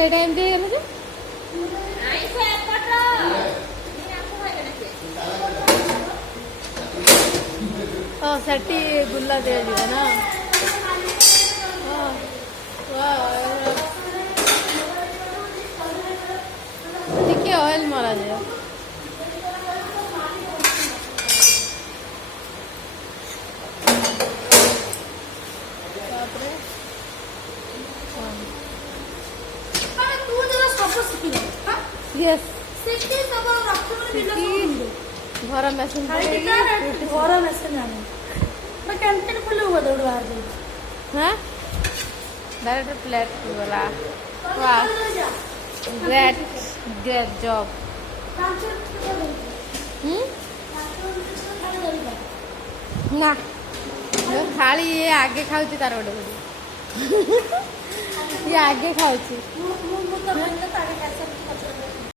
ଏଇଟା ଏମିତି ହେଇଗଲା ଯେ ସେଠି ଗୁଲା ଦିଆଯିବ ନା ଟିକେ ଅଏଲ ମରାଯିବ। ତାପରେ घर मेसिन घर मेसिन आने कैंटीन खोल बाहर हाँ डायरेक्ट प्लेट वाला वाह ग्रेट ग्रेट जॉब ना थाली ये आगे खाऊची तार गोटे ये आगे खाऊची